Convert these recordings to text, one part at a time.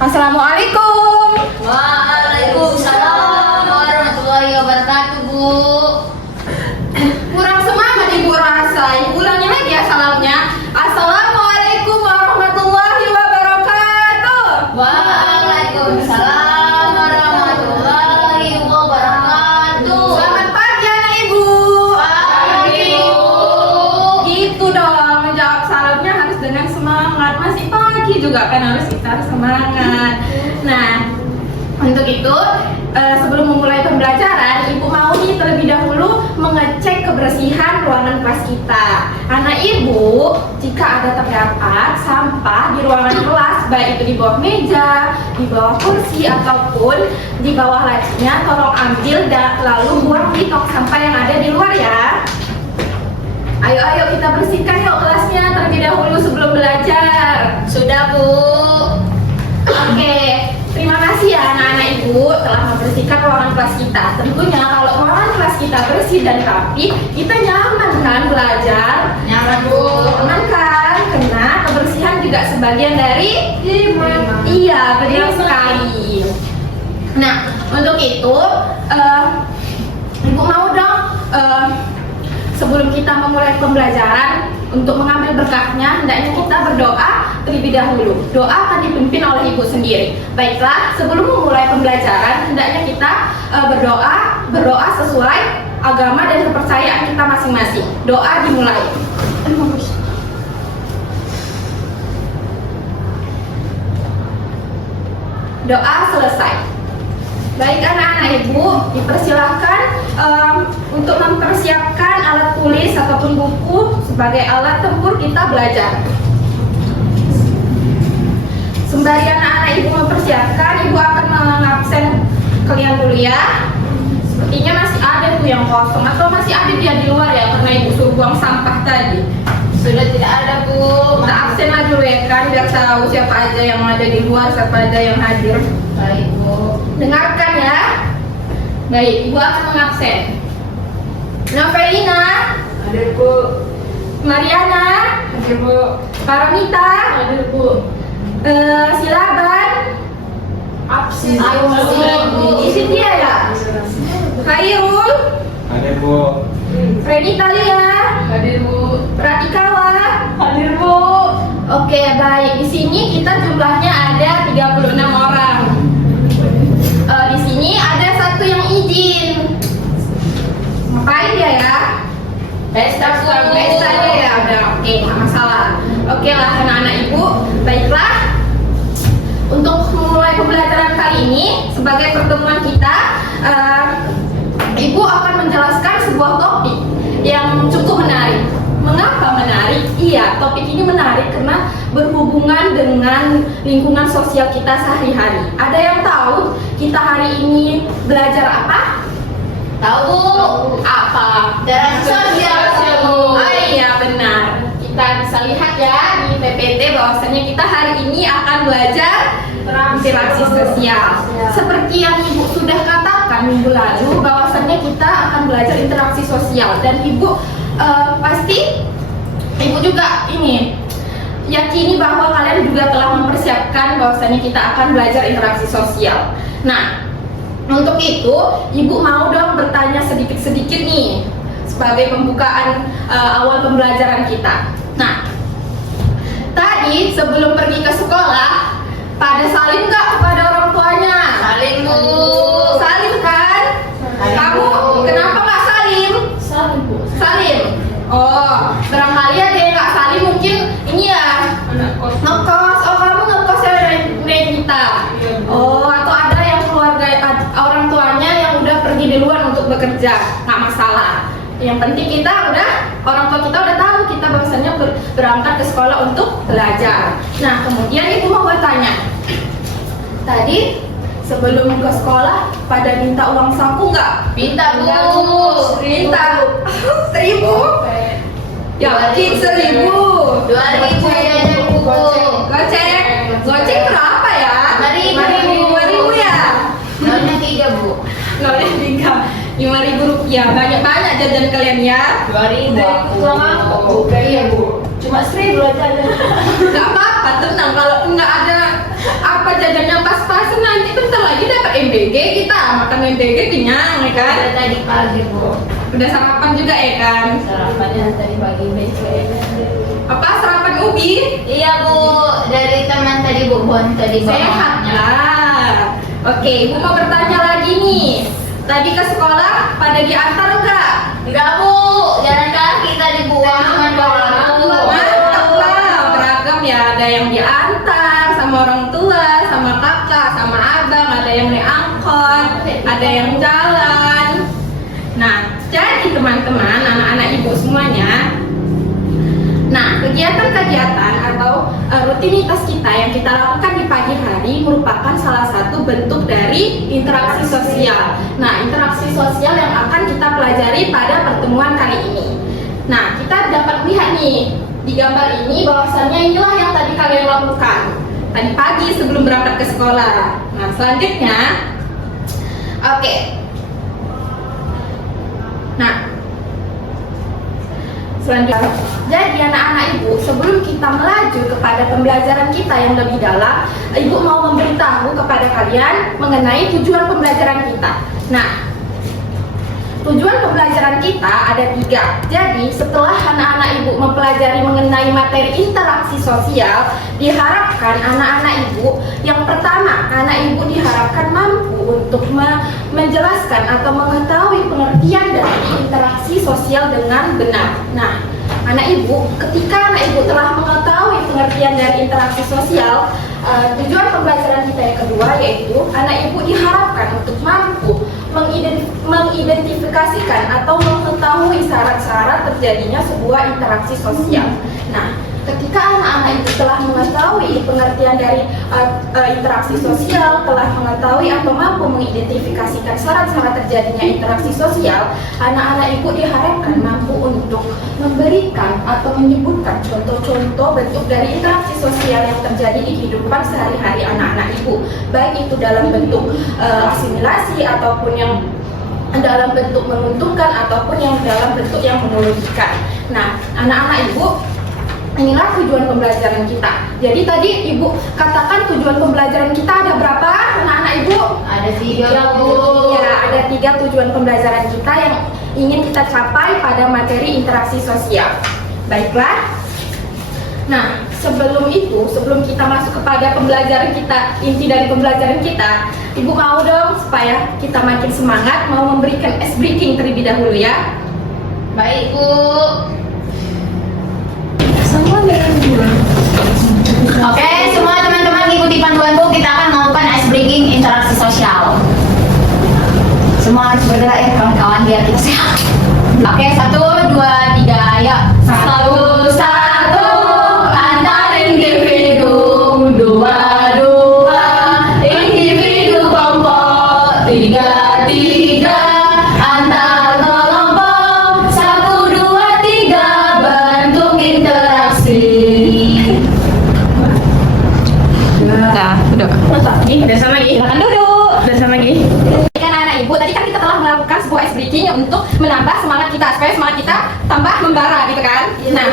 Assalamualaikum. Waalaikumsalam warahmatullahi wabarakatuh, Bu. Kurang semangat Ibu rasa. Ibu ulangin lagi ya salamnya. Assalamualaikum warahmatullahi wabarakatuh. Waalaikumsalam warahmatullahi wabarakatuh. Selamat pagi anak Ibu. Pagi, Bu. Gitu dong, menjawab salamnya harus dengan semangat. Masih pagi juga kan harus kita semangat. Nah, untuk itu sebelum memulai pembelajaran, Ibu mau nih terlebih dahulu mengecek kebersihan ruangan kelas kita. Anak Ibu, jika ada terdapat sampah di ruangan kelas, baik itu di bawah meja, di bawah kursi ataupun di bawah lacinya, tolong ambil dan lalu buang di tong sampah yang ada di luar ya. Ayo kita bersihkan yuk kelasnya terlebih dahulu sebelum belajar. Sudah, Bu. Oke, terima kasih ya anak-anak Ibu telah membersihkan ruangan kelas kita. Tentunya kalau ruangan kelas kita bersih dan rapi, kita nyaman kan belajar? Nyaman, Bu. Nyaman kan? Karena kebersihan juga sebagian dari iman. Iya, benar sekali. Nah, untuk itu Ibu mau dong sebelum kita memulai pembelajaran, untuk mengambil berkahnya, hendaknya kita berdoa terlebih dahulu. Doa akan dipimpin oleh Ibu sendiri. Baiklah, sebelum memulai pembelajaran, hendaknya kita berdoa sesuai agama dan kepercayaan kita masing-masing. Doa dimulai. Doa selesai. Baik anak-anak Ibu, dipersilahkan untuk mempersiapkan alat tulis ataupun buku sebagai alat tempur kita belajar. Sembari anak-anak Ibu mempersiapkan, Ibu akan mengabsen kalian dulu ya. Sepertinya masih ada tuh yang kosong atau masih ada dia di luar ya, karena Ibu suruh buang sampah tadi. Sudah tidak ada, Bu. Kita absen aja dulu ya kan, biar tahu siapa aja yang ada di luar, siapa aja yang hadir. Baik, Bu. Dengarkan ya. Baik, Ibu akan mengabsen. Novelina, Hadir, Bu. Mariana, Hadir, Bu. Paramita, Hadir, Bu. Silaban, Absen. Absen, Bu. isi dia ya. Khairul, Hadir, Bu. Freddy Talia, Hadir, Bu. Pratikawa. Hadir, Bu. Oke, baik. Di sini kita jumlahnya ada 36 orang. Di sini ada satu yang izin. Ngapain dia ya? Pesta, Bu. Pesta dia ya, udah oke, nggak masalah. Oke lah anak-anak Ibu, baiklah. Untuk memulai pembelajaran kali ini, sebagai pertemuan kita, Ibu akan menjelaskan sebuah topik yang cukup menarik. Mengapa menarik? Iya, topik ini menarik karena berhubungan dengan lingkungan sosial kita sehari-hari. Ada yang tahu kita hari ini belajar apa? Tahu, Bu. Apa? Interaksi sosial, Bu. Oh iya benar. Kita bisa lihat ya di PPT bahwasanya kita hari ini akan belajar interaksi sosial. Seperti yang Ibu sudah katakan minggu lalu bahwasanya kita akan belajar interaksi sosial dan Ibu pasti Ibu juga ini yakini bahwa kalian juga telah mempersiapkan bahwasanya kita akan belajar interaksi sosial. Nah, untuk itu Ibu mau dong bertanya sedikit-sedikit nih sebagai pembukaan awal pembelajaran kita. Nah, tadi sebelum pergi ke sekolah, pada salim nggak kepada orang tuanya? Salim, Bu. Salim kan? Salim, Kamu Bu. kenapa nggak salim? Salim, Bu. Salim. Oh, barangkali ada yang nggak salim mungkin ini ya Anak kos. ngekos. Oh, kamu ngekos ya Renita. Iya, Bu. Oh, atau ada yang keluarga orang tuanya yang udah pergi di luar untuk bekerja, nggak masalah. Yang penting kita orang tua kita udah tahu kita bahwasanya berangkat ke sekolah untuk belajar. Nah, kemudian Ibu mau bertanya. Tadi sebelum ke sekolah pada minta uang saku nggak? Minta, Bu. Minta 1.000. Ya, 1.000. 2.000 ya, Bu. Goceng berapa ya? 5.000. 5.000 ya? Nolnya 3, Bu. Nolnya 3. 5.000 rupiah. Banyak-banyak jajan kalian ya. 2.000. Tuang aku, Bu. Iya, Bu. Cuma 1.000 aja. Nggak apa-apa, tenang. Kalau nggak ada apa jajan yang pas-pasan nanti bentar lagi dapat MBG kita makan MBG kenyang ya kan? Udah tadi pagi bu. Udah sarapan juga ya kan? Sarapannya tadi pagi BCM. Apa sarapan ubi? Iya bu, dari teman tadi bu Bon tadi Sehat bawahnya. lah. Oke, Ibu mau bertanya lagi nih. Tadi ke sekolah pada diantar nggak? Enggak bu, jalan kaki tadi bu, cuma bawa bu. Mantap lah, beragam ya. Ada yang diantar sama orang tua, sama kakak, sama abang. Ada yang naik angkot, ada yang jalan. Nah, jadi teman-teman, anak-anak ibu semuanya. Nah, kegiatan-kegiatan atau rutinitas kita yang kita lakukan di pagi hari merupakan salah satu bentuk dari interaksi sosial. Nah, interaksi sosial yang akan kita pelajari pada pertemuan kali ini. Nah, kita dapat lihat nih di gambar ini bahwasannya inilah yang tadi kalian lakukan tadi pagi sebelum berangkat ke sekolah. Nah, selanjutnya, oke. Nah, selanjutnya, jadi anak-anak ibu, sebelum kita melaju kepada pembelajaran kita yang lebih dalam, ibu mau memberitahu kepada kalian mengenai tujuan pembelajaran kita. Nah, tujuan pembelajaran kita ada 3. Jadi, setelah anak-anak ibu mempelajari mengenai materi interaksi sosial, diharapkan anak-anak ibu, yang pertama, anak ibu diharapkan mampu untuk menjelaskan atau mengetahui pengertian dari interaksi sosial dengan benar. Nah, anak ibu, ketika anak ibu telah mengetahui pengertian dari interaksi sosial, tujuan pembelajaran kita yang kedua yaitu anak ibu diharapkan untuk mampu mengidentifikasikan atau mengetahui syarat-syarat terjadinya sebuah interaksi sosial. Nah, ketika anak-anak itu telah mengetahui pengertian dari interaksi sosial, telah mengetahui atau mampu mengidentifikasikan syarat-syarat terjadinya interaksi sosial, anak-anak ibu diharapkan mampu untuk memberikan atau menyebutkan contoh-contoh bentuk dari interaksi sosial yang terjadi di kehidupan sehari-hari anak-anak ibu, baik itu dalam bentuk asimilasi ataupun yang dalam bentuk menguntungkan ataupun yang dalam bentuk yang merugikan. Nah, anak-anak ibu, inilah tujuan pembelajaran kita. Jadi tadi ibu katakan tujuan pembelajaran kita ada berapa, anak-anak ibu? Ada 3 bu. Ya, ada 3 tujuan pembelajaran kita yang ingin kita capai pada materi interaksi sosial. Baiklah. Nah, sebelum kita masuk kepada pembelajaran kita, inti dari pembelajaran kita, ibu mau dong supaya kita makin semangat, mau memberikan ice breaking terlebih dahulu ya. Baik bu. Oke, semua teman-teman ikuti panduanku, kita akan melakukan ice breaking interaksi sosial. Semua harus bergerak ya kawan-kawan biar kita sehat. Oke, 1, 2, 3, ya. 1, antar individu, 2, individu kelompok, 3, antar kelompok, 1, 2, 3, bentuk interaksi. Nah, udah. Udah sama lagi. Silakan duduk. Udah sama lagi. Kan anak ibu, tadi kan kita telah melakukan sebuah ice breaking untuk menambah semangat kita, supaya semangat kita tambah membara gitu kan. Nah,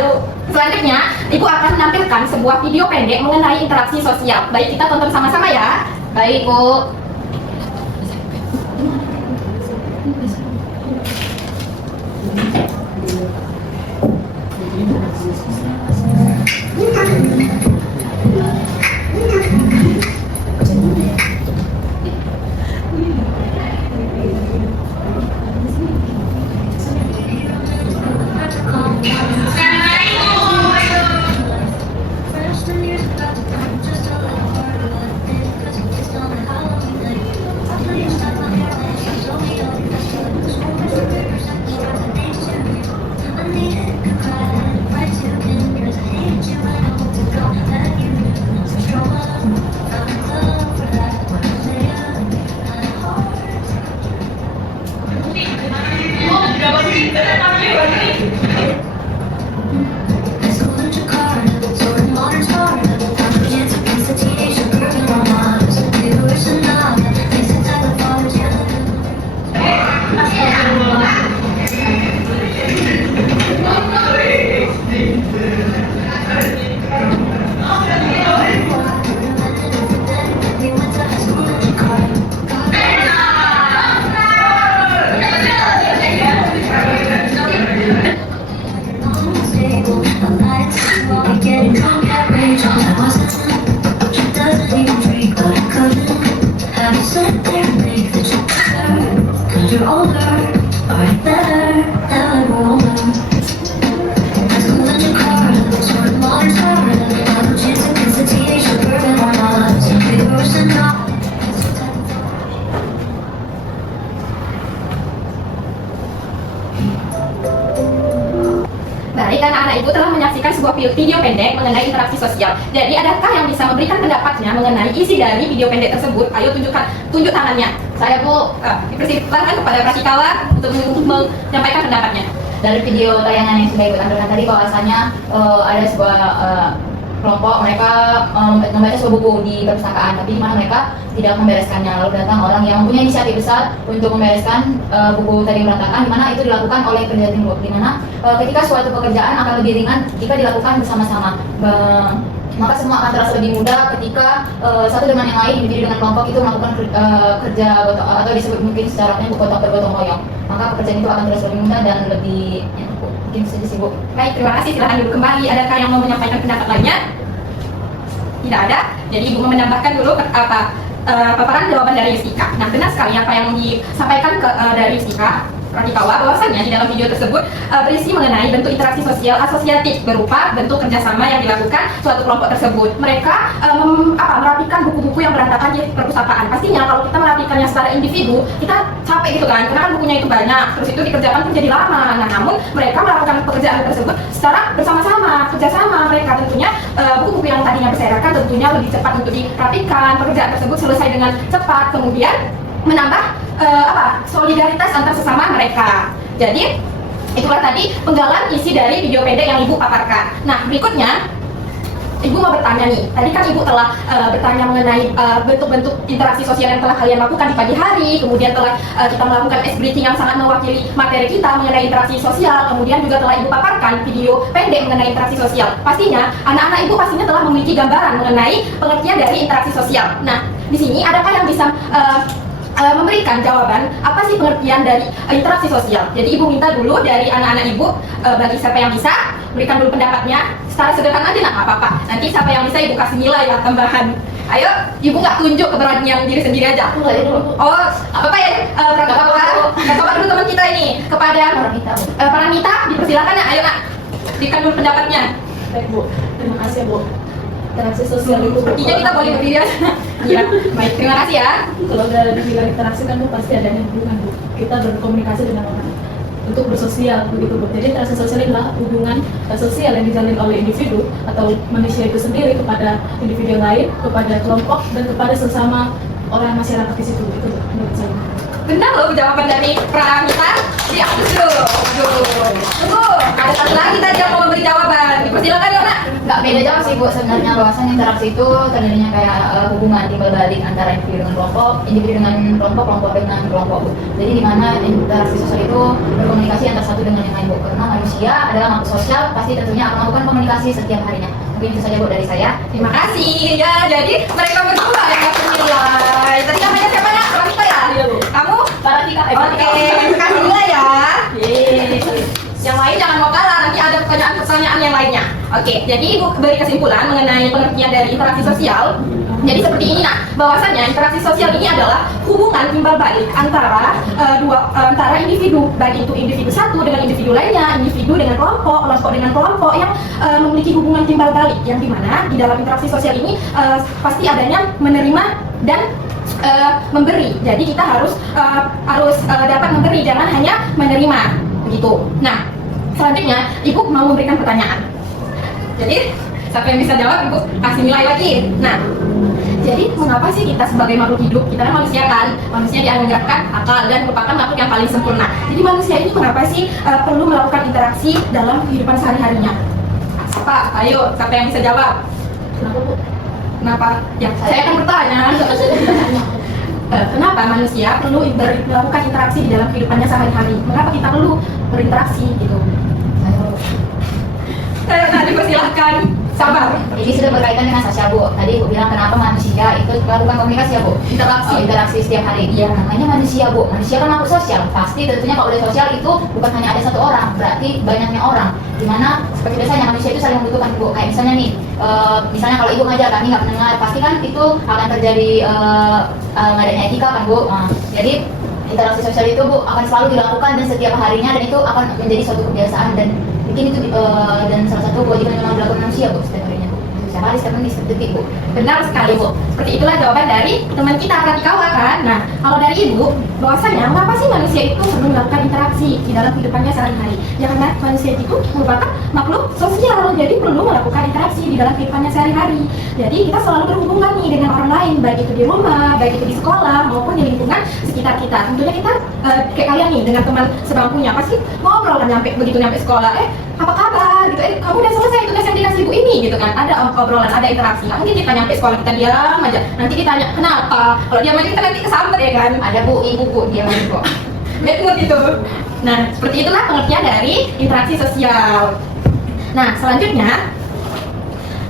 selanjutnya ibu akan menampilkan sebuah video pendek mengenai interaksi sosial. Baik, kita tonton sama-sama ya. Baik bu. Doesn't even drink, but I couldn't have you sit there and think that you're better. 'Cause you're older, already better, never older. Let's go in your car, sort of modern star. Now the chance to kiss the teenage suburban or not. Simply worse than not. Baik, anak-anak ibu telah menyaksikan sebuah video pendek mengenai interaksi sosial. Jadi, adakah yang bisa memberikan pendapatnya mengenai isi dari video pendek tersebut? Ayo tunjuk tangannya. Saya Bu, Dipersilakan kepada Prasikawa untuk menyampaikan pendapatnya. dari video tayangan yang sudah Ibu tampilkan tadi bahwasanya ada sebuah kelompok mereka membaca sebuah buku di perpustakaan, tapi di mana mereka tidak membereskannya. Lalu datang orang yang mempunyai inisiatif besar untuk membereskan buku tadi berantakan, di mana itu dilakukan oleh kerja teamwork, di mana ketika suatu pekerjaan akan lebih ringan jika dilakukan bersama-sama. Maka semua akan terasa lebih mudah ketika satu dengan yang lain, individu dengan kelompok itu melakukan kerja gotong, atau disebut mungkin secara bergotong royong. Maka pekerjaan itu akan terasa lebih mudah dan lebih mungkin saja sih Bu. Baik, terima kasih. Silahkan dulu kembali. Adakah yang mau menyampaikan pendapat lainnya? Tidak ada. Jadi Ibu mau menambahkan dulu paparan jawaban dari Yustika. Nah, benar sekali apa yang disampaikan dari Yustika Pratikawa, bahwasanya di dalam video tersebut berisi mengenai bentuk interaksi sosial asosiatif berupa bentuk kerjasama yang dilakukan suatu kelompok tersebut. Mereka merapikan buku-buku yang berantakan di perpustakaan. Pastinya kalau kita merapikannya secara individu, kita capek gitu kan, karena kan bukunya itu banyak, terus itu dikerjakan pun jadi lama. Nah, namun mereka melakukan pekerjaan tersebut secara bersama-sama, kerjasama. Mereka tentunya buku-buku yang tadinya berserakan tentunya lebih cepat untuk dirapikan, pekerjaan tersebut selesai dengan cepat, kemudian menambah solidaritas antar sesama mereka. Jadi itulah tadi penggalan isi dari video pendek yang Ibu paparkan. Nah, berikutnya Ibu mau bertanya nih. Tadi kan Ibu telah bertanya mengenai bentuk-bentuk interaksi sosial yang telah kalian lakukan di pagi hari, kemudian telah kita melakukan ice breaking yang sangat mewakili materi kita mengenai interaksi sosial, kemudian juga telah Ibu paparkan video pendek mengenai interaksi sosial. Pastinya anak-anak Ibu pastinya telah memiliki gambaran mengenai pengertian dari interaksi sosial. Nah, di sini adakah yang bisa memberikan jawaban apa sih pengertian dari interaksi sosial? Jadi Ibu minta dulu dari anak-anak Ibu, bagi siapa yang bisa berikan dulu pendapatnya secara sederhana aja, nggak apa-apa. Nanti siapa yang bisa Ibu kasih nilai ya tambahan. Ayo, Ibu nggak tunjuk keberanian diri sendiri aja. Oh, apa ya? Coba dulu teman kita ini kepada Paramita, dipersilakan ya. Ayo nak, berikan dulu pendapatnya. Baik Bu, terima kasih Bu. Interaksi sosial itu Iya, kita boleh berdiri aja. Iya, baik, terima kasih ya. kalau udah dibilang interaksi kan Bu pasti adanya hubungan Bu. Kita berkomunikasi dengan orang untuk bersosial begitu Bu. Jadi interaksi sosial adalah hubungan sosial yang dijalin oleh individu atau manusia itu sendiri kepada individu yang lain, kepada kelompok dan kepada sesama orang masyarakat di situ itu Bu, menurut saya. Benar loh jawaban dari Pramita. Iya, betul. Tunggu, ada satu lagi tadi yang mau memberi jawaban. Dipersilakan ya nak. Nggak beda jauh sih Bu, sebenarnya bahwasannya interaksi itu tadinya kayak hubungan timbal balik antara individu dengan kelompok, individu dengan kelompok, kelompok dengan kelompok Bu. Jadi di mana interaksi sosial itu berkomunikasi antara satu dengan yang lain Bu. Karena manusia adalah makhluk sosial, pasti tentunya akan melakukan komunikasi setiap harinya. Mungkin itu saja Bu dari saya. Terima kasih ya. Jadi mereka berdua yang dapat nilai. Tadi namanya siapa ya? Pramita ya? Iya, Bu. Kamu? Pratikawa. Oke, kasih nilai ya. Yang lain jangan mau kalah, nanti ada pertanyaan-pertanyaan yang lainnya. Oke, jadi Ibu beri kesimpulan mengenai pengertian dari interaksi sosial. Jadi seperti ini nak, bahwasannya interaksi sosial ini adalah hubungan timbal balik antara antara individu, baik itu individu satu dengan individu lainnya, individu dengan kelompok, kelompok dengan kelompok yang memiliki hubungan timbal balik, yang dimana di dalam interaksi sosial ini pasti adanya menerima dan memberi. Jadi kita harus dapat memberi, jangan hanya menerima, begitu. Nah, selanjutnya Ibu mau memberikan pertanyaan. Jadi siapa yang bisa jawab, Ibu kasih nilai lagi. Nah, jadi mengapa sih kita sebagai makhluk hidup, kita kan manusia dianugerahkan akal dan merupakan makhluk yang paling sempurna. Jadi manusia ini mengapa sih perlu melakukan interaksi dalam kehidupan sehari-harinya? Ayo, siapa yang bisa jawab? Kenapa Bu? Kenapa? Ya, saya akan bertanya. Kenapa manusia perlu melakukan interaksi di dalam kehidupannya sehari-hari? Mengapa kita perlu berinteraksi gitu? Saya dipersilahkan. Sabar. Ini sudah berkaitan dengan sosial Bu. Tadi Bu bilang kenapa manusia itu melakukan komunikasi ya Bu? Interaksi setiap hari. Iya, namanya manusia Bu. Manusia kan makhluk sosial. Pasti tentunya kalau udah sosial itu bukan hanya ada satu orang, berarti banyaknya orang. Dimana seperti biasanya manusia itu saling membutuhkan Bu. Kayak misalnya nih, misalnya kalau Ibu ngajar kami nggak mendengar, pasti kan itu akan terjadi nggak adanya etika kan Bu. Jadi interaksi sosial itu Bu akan selalu dilakukan dan setiap harinya, dan itu akan menjadi suatu kebiasaan dan mungkin itu dan salah satu kewajiban yang memang dilakukan manusia Bu setiap harinya Bu. Setiap hari, setiap menit, setiap detik Bu. Benar sekali Bu. Seperti itulah jawaban dari teman kita Pratikawa kan. Nah, kalau dari Ibu, bahwasanya mengapa sih manusia itu perlu melakukan interaksi di dalam kehidupannya sehari-hari? Ya karena manusia itu merupakan makhluk sosial, jadi perlu melakukan interaksi di dalam kehidupannya sehari-hari. Jadi kita selalu berhubungan nih dengan orang lain, baik itu di rumah, baik itu di sekolah, maupun di lingkungan sekitar kita. Tentunya kita kayak kalian nih dengan teman sebangkunya pasti ngobrol kan begitu nyampe sekolah, apa kabar gitu, kamu udah selesai tugas yang dikasih ibu ini gitu kan, ada obrolan, ada interaksi. Nah, mungkin kita nyampe sekolah kita diam aja, nanti ditanya kenapa, kalau diam aja kita nanti kesambar ya kan, Ada Bu, ibu Bu, dia Bu. bad mood itu. Nah, seperti itulah pengertian dari interaksi sosial. Nah, selanjutnya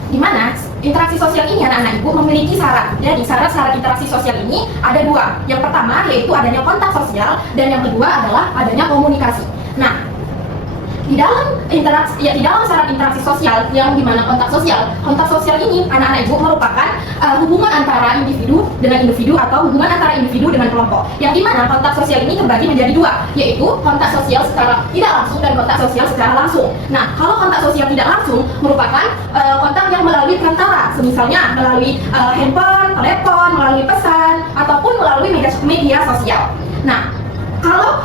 di mana interaksi sosial ini anak-anak ibu memiliki syarat. Jadi syarat-syarat interaksi sosial ini ada dua. Yang pertama yaitu adanya kontak sosial, dan yang kedua adalah adanya komunikasi. Nah, di dalam syarat interaksi sosial yang dimana kontak sosial ini anak-anak ibu merupakan hubungan antara individu dengan individu atau hubungan antara individu dengan kelompok, yang dimana kontak sosial ini terbagi menjadi dua, yaitu kontak sosial secara tidak langsung dan kontak sosial secara langsung. Nah, kalau kontak sosial tidak langsung merupakan kontak yang melalui perantara, misalnya melalui handphone, telepon, melalui pesan, ataupun melalui media sosial. Nah, kalau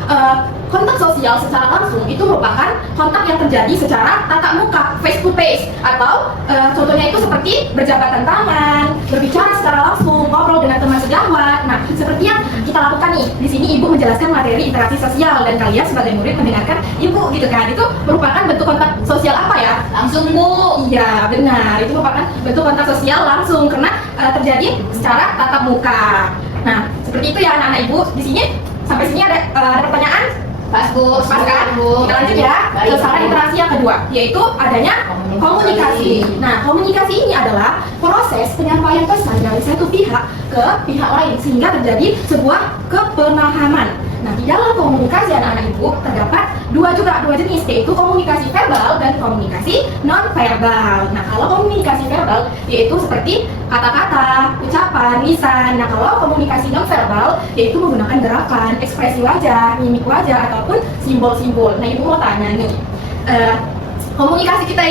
kontak sosial secara langsung itu merupakan kontak yang terjadi secara tatap muka, face to face, atau contohnya itu seperti berjabatan tangan, berbicara secara langsung, ngobrol dengan teman sejawat. Nah, seperti yang kita lakukan nih di sini, ibu menjelaskan materi interaksi sosial dan kalian sebagai murid mendengarkan ibu gitu kan. Itu merupakan bentuk kontak sosial apa ya? Langsung Bu. Iya, benar. Itu merupakan bentuk kontak sosial langsung karena terjadi secara tatap muka. Nah, seperti itu ya anak-anak ibu. Di sini sampai sini ada pertanyaan? Pas Bu, Pas kan? Bu. Kita lanjut ya ke syarat interaksi yang kedua, yaitu adanya komunikasi. Nah, komunikasi ini adalah proses penyampaian pesan dari satu pihak ke pihak lain sehingga terjadi sebuah kepemahaman. Nah, di dalam komunikasi anak-anak ibu terdapat dua jenis, yaitu komunikasi verbal dan komunikasi non verbal. Nah, kalau komunikasi verbal yaitu seperti kata-kata, ucapan, lisan. Nah, kalau komunikasi non verbal yaitu menggunakan gerakan, ekspresi wajah, mimik wajah ataupun simbol-simbol. Nah, ibu mau tanya nih, komunikasi kita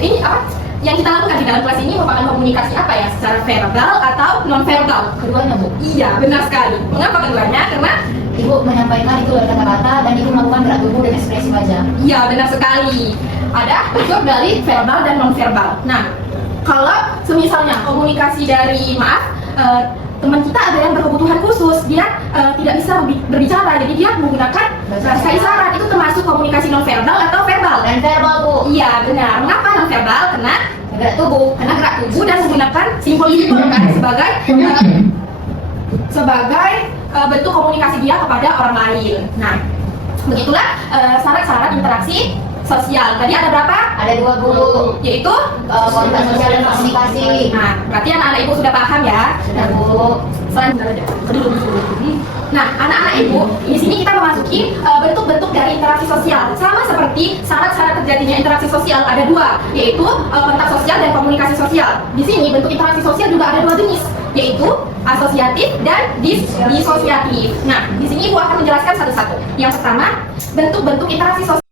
ini apa? Yang kita lakukan di dalam kelas ini merupakan komunikasi apa ya? Secara verbal atau non verbal? Keduanya Bu. Iya, benar sekali. Mengapa keduanya? Karena Ibu menyampaikan itu dari kata-kata dan Ibu melakukan gerak tubuh dan ekspresi wajah. iya, benar sekali. Ada unsur dari verbal dan non verbal. Nah, kalau semisalnya komunikasi dari teman kita ada yang berkebutuhan khusus, dia tidak bisa berbicara, jadi dia menggunakan bahasa isyarat. Itu termasuk komunikasi non verbal atau verbal? Dan verbal Bu. Iya, benar. Mengapa non verbal? Karena Gerak tubuh. gerak tubuh dan menggunakan simbol-simbol kan sebagai bentuk komunikasi dia kepada orang lain. Nah, begitulah syarat-syarat interaksi sosial. Tadi ada berapa? Ada 20, Yaitu kontak sosial dan komunikasi. Nah, berarti anak-anak ibu sudah paham ya. Sudah Bu. Nah, anak-anak ibu, di sini kita memasuki bentuk-bentuk dari interaksi sosial. Sama seperti syarat-syarat terjadinya interaksi sosial ada dua, yaitu kontak sosial dan komunikasi sosial. Di sini bentuk interaksi sosial juga ada dua jenis, yaitu asosiatif dan disosiatif. Nah, di sini ibu akan menjelaskan satu-satu. Yang pertama, bentuk-bentuk interaksi sosial.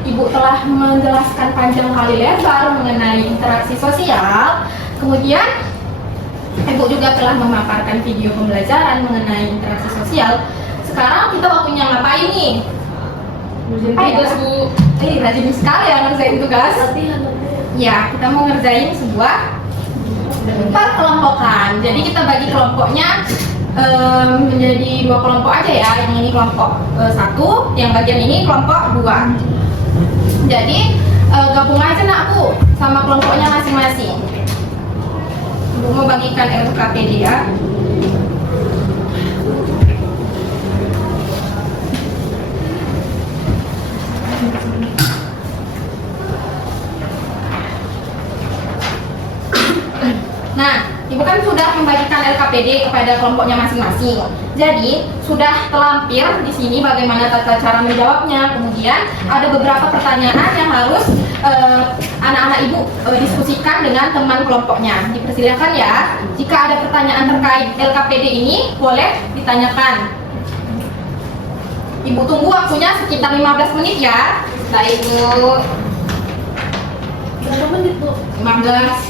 Ibu telah menjelaskan panjang kali lebar mengenai interaksi sosial. Kemudian Ibu juga telah memaparkan video pembelajaran mengenai interaksi sosial. Sekarang kita waktunya ngapain nih? Tugas Bu. Rajin sekali ya ngerjain tugas. Ya, kita mau ngerjain sebuah perkelompokan. Jadi kita bagi kelompoknya menjadi 2 kelompok aja ya. Yang ini kelompok 1, yang bagian ini kelompok 2. Jadi gabung aja nak Bu sama kelompoknya masing-masing. Bu mau bagikan LKPD ya. Nah, Ibu kan sudah membagikan LKPD kepada kelompoknya masing-masing. Jadi, sudah terlampir di sini bagaimana tata cara menjawabnya. Kemudian, ada beberapa pertanyaan yang harus anak-anak Ibu diskusikan dengan teman kelompoknya. Dipersilakan ya, jika ada pertanyaan terkait LKPD ini, boleh ditanyakan. Ibu tunggu waktunya sekitar 15 menit ya. Baik Bu. Berapa menit Bu? 15.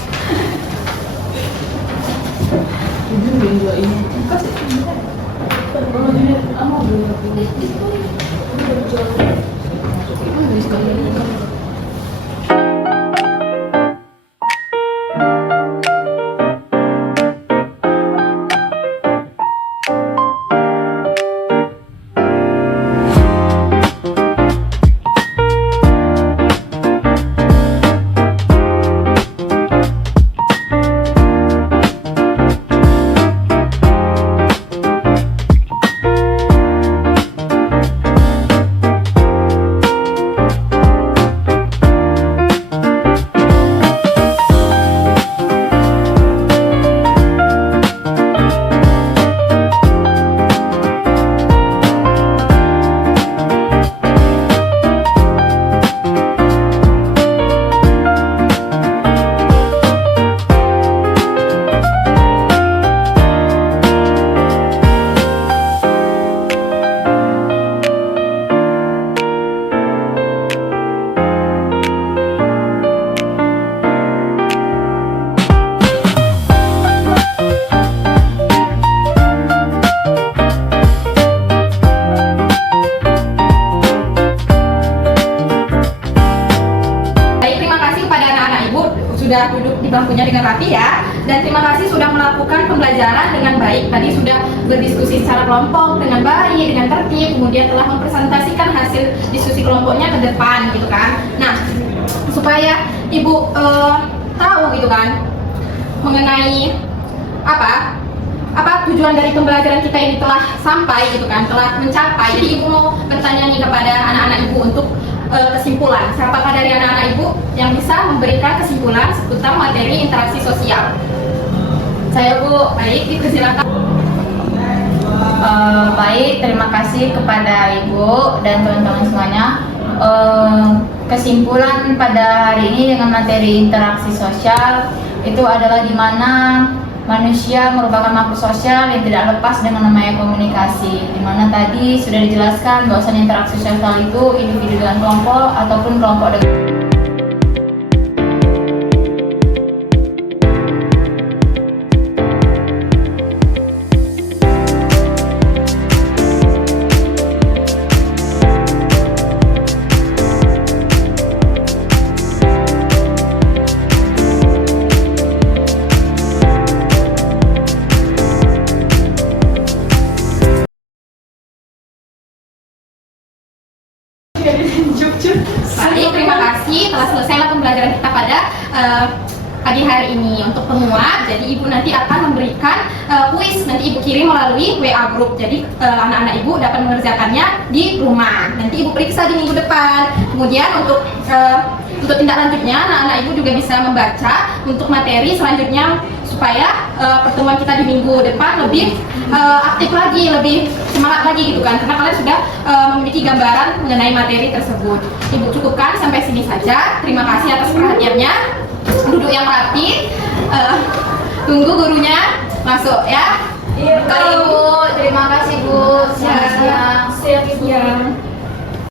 Sudah duduk di bangkunya dengan rapi ya, dan terima kasih sudah melakukan pembelajaran dengan baik. Tadi sudah berdiskusi secara kelompok dengan baik, dengan tertib, kemudian telah mempresentasikan hasil diskusi kelompoknya ke depan gitu kan. Nah, supaya Ibu tahu gitu kan mengenai apa tujuan dari pembelajaran kita ini telah sampai gitu kan, telah mencapai. Jadi Ibu mau bertanya nih kepada anak-anak Ibu untuk kesimpulan. Siapakah dari anak-anak Ibu yang bisa memberikan kesimpulan seputar materi interaksi sosial? Saya Bu. Baik, dipersilakan. Baik, terima kasih kepada Ibu dan teman-teman semuanya. Kesimpulan pada hari ini dengan materi interaksi sosial itu adalah di mana manusia merupakan makhluk sosial yang tidak lepas dengan namanya komunikasi. Di mana tadi sudah dijelaskan bahwasannya interaksi sosial itu individu dengan kelompok ataupun kelompok dengan Baik, terima kasih telah selesailah pembelajaran kita pada pagi hari ini. Untuk penguat, jadi Ibu nanti akan memberikan kuis, nanti Ibu kirim melalui WA group. Jadi anak-anak Ibu dapat mengerjakannya di rumah. Nanti Ibu periksa di minggu depan. Kemudian untuk tindak lanjutnya, anak-anak Ibu juga bisa membaca untuk materi selanjutnya supaya pertemuan kita di minggu depan lebih aktif lagi, lebih semangat lagi gitu kan, karena kalian sudah memiliki gambaran mengenai materi tersebut. Ibu cukupkan sampai sini saja. Terima kasih atas perhatiannya. Duduk yang rapi. Tunggu gurunya masuk ya. Baik Bu, terima kasih